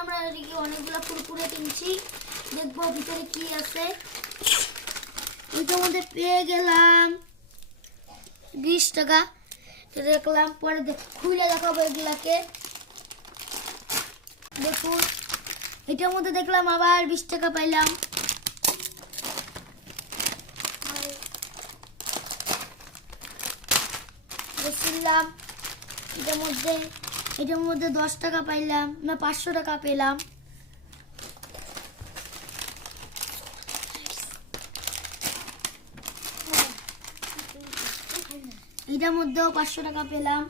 আমরা এদিকে অনেকগুলো কুরকুরে কিনছি, দেখবো ভিতরে কি আছে। এটার মধ্যে পেয়ে গেলাম 20 টাকা, দেখলাম পরে খুলে দেখাবো এগুলাকে। দেখুন এটার মধ্যে দেখলাম আবার 20 টাকা পাইলাম। দেখছিলাম এটার মধ্যে 10 টাকা পাইলাম, না 500 টাকা পেলাম। এটার মধ্যেও 500 টাকা পেলাম।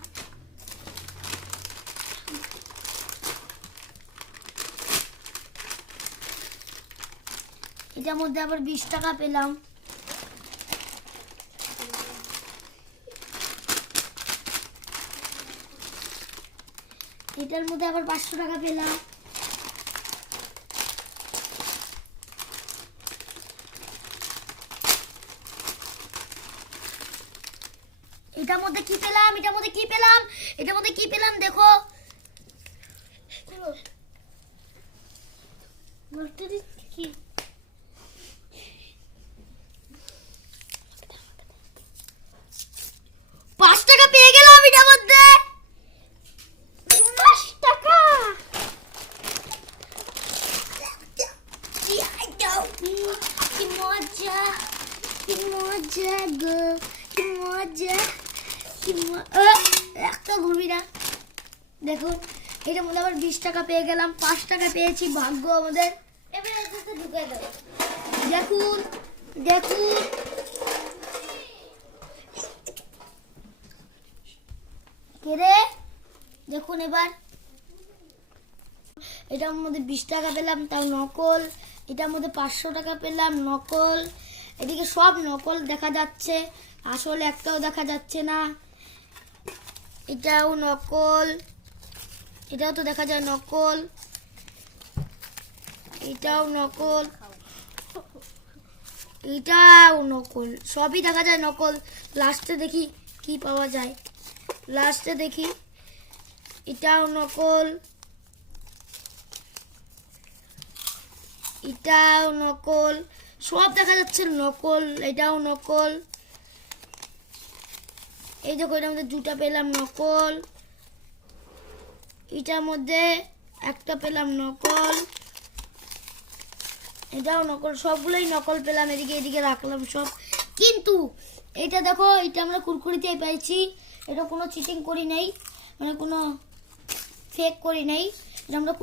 এটার মধ্যে আবার 20 টাকা পেলাম। এটার মধ্যে আবার 500 টাকা পেলাম। এটার মধ্যে কি পেলাম, এটার মধ্যে কি পেলাম, এটার মধ্যে কি পেলাম দেখো। কি 5 টাকা পেয়ে গেলাম এটার মধ্যে। 5 টাকা কি মজা, কি মজা গো, কি মজা, কি একটা ঘুরবি না। দেখুন এটার মধ্যে আবার 20 টাকা পেয়ে গেলাম, 5 টাকা পেয়েছি, ভাগ্য আমাদের। এবার এটাতে ঢুকে দাও। দেখুন দেখুন কেরে, দেখুন এবার এটার মধ্যে 20 টাকা পেলাম, তাও নকল। এটার মধ্যে 500 টাকা পেলাম, নকল। এদিকে সব নকল দেখা যাচ্ছে, আসলে একটাও দেখা যাচ্ছে না। এটাও নকল, এটাও তো দেখা যায় নকল, এটাও নকল, এটাও নকল, সবই দেখা যায় নকল। লাস্টে দেখি কি পাওয়া যায়, লাস্টে দেখি এটাও নকল, এটাও নকল, সব দেখা যাচ্ছে নকল। এটাও নকল। এই দেখো এটার মধ্যে 2টা পেলাম নকল, এটার মধ্যে একটা পেলাম নকল, এটাও নকল, সবগুলোই নকল পেলাম। এদিকে এদিকে রাখলাম সব। কিন্তু এটা দেখো, এটা আমরা কুরকুরিতেই পাইছি, এটা কোনো চিটিং করি নাই, মানে কোনো ফেক করি নাই, এটা আমরা